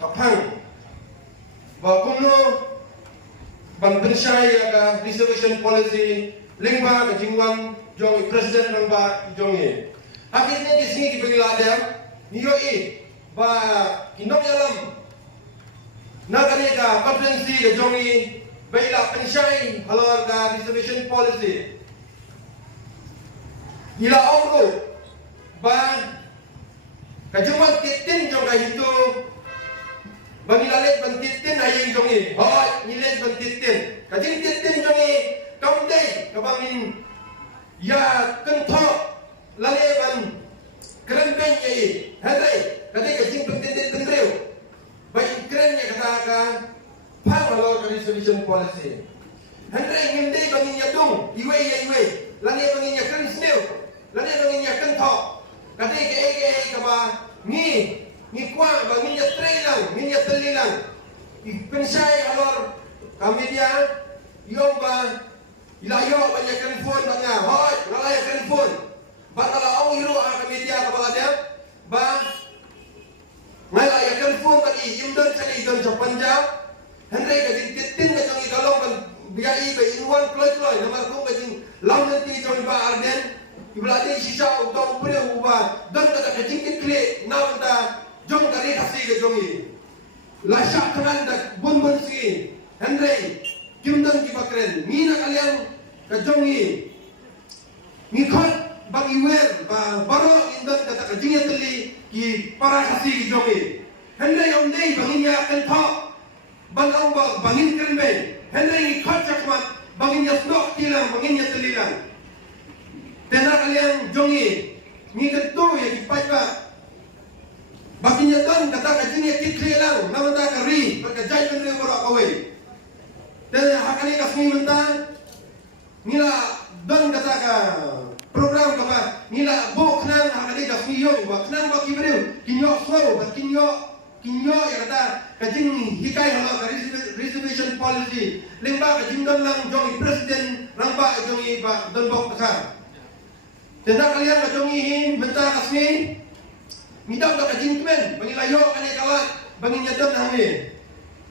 kapang ba kuno ban bensyai aga reservation policy lingba ke jingwan jong president nang ba jongi akhirnya di sini dibagi ladam niyo ba kinong yalam naganega konferensi ke jongi baila bensyai halor ga reservation policy ila ongko ba kajumang titin jong itu bangilalet bantitin ayeng jongi hoy nilet bantitin kajing titin jongi kamdei kabangin ya kentho laleban kerenben ye hadai kadai kajing bantitin tendreu bai kerennya kata halor reservation policy handai ngindai bangin yatung iwe lale bangin ya keren sneu lale bangin ya kentho kadai ke kaba ni kuang bangin ya trailang minya telilang pensai halor kami dia yomba ilayo banyak telefon banga hoy lalai telefon bakala au hiro kami dia kepala dia ba ngalai ya telefon tadi imdon cari don Punjab Henry ka titin ka jong ikalong kan biai ba inwan kloy nomor ko ka jing law nanti jong ba arden iblade sisa utong pre uba don ka ka jing kle nawta jong kari khasi ke jongi lasha kanan dak bun si Henry kimdon ki bakren mina kalian ka jongi ngikot bang iwer ba baro indon ka jing teli ki para khasi ke jongi Henry omdei banginya kan tho bangau bangin kerben Henry ngikot cakmat banginya snok tilang banginya telilang tena kalian jongi ngikat tu ya ki pajba baginya don kata kajinya kitri lang namanta kari berkajai pendiri berak kawai dan hakali kasmi mentah nila don kata ka program kapa nila bo khnang hakali kasmi yo wa khnang ba kibreu kinyo so ba kinyo ya kata kajing hikai halo reservation policy lingba kajing don lang jongi presiden rangba jongi ba don bok besar dan kalian kajongi mentah kasmi midap dak kajing men bangilayo kane kalat bangin nyadon hame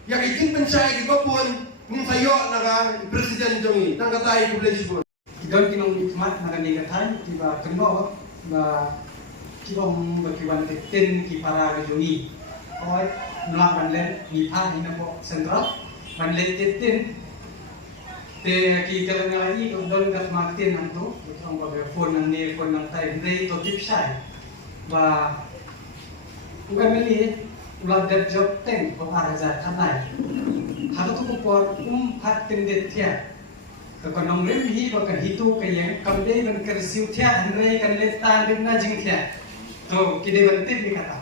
ya kajing pensai di babun nin sayo naga presiden jongi tang katai ku disebut don kinong nikmat naga negatan tiba keno ba kibong bakiwan ten ki para jongi oi nolak banlen ni pa ni nabo sendra banlen ten te ki kalau ngalai don gat martin anto tong ba phone nang ne phone nang tai ndai to tip sai ba bukan meli ulah dat job teng ko araza kanai hatu tu por hat tendet tia ka konong lem hi ba kan hitu ka yang kamde ban kersiu tia hanrei kan letan dem na jing tia to kide ban tip ni kata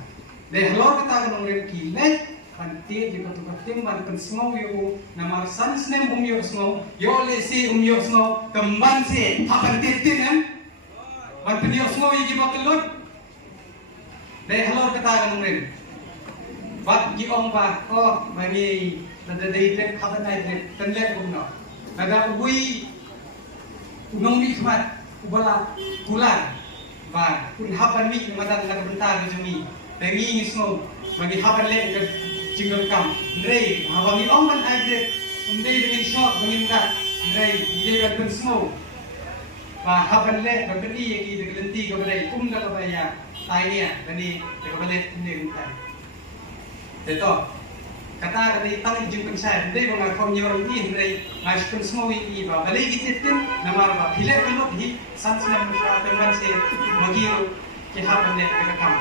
de halo kita konong lem ki le kan ti di batu tim ban kan semau yo namar san snem yo semau yo le si yo semau temban si hapan titin kan ban penio semau yi ba kelut de halo kita konong lem bat gi ong ba ko magi nada dei lek haban nai lek tan lek no nada ui unong ni khmat ubala kulan ba kun haban mi madan lag bentar jumi pengi ni semau magi haban lek ke jingam kam rei habangi ong man ai de undei dengan shot bangin ka rei ide ban kun semau ba haban lek ba beni gi de lenti ka badai kum da ka baya tai ni bani de ka badai ni tai Betul. Kata dari tang jung pensai, dari bangga kau nyawa ini dari masuk semua ini, bah balik kita tin nama bah pilih kalau di sans nama teman saya bagi kita pandai kita kam.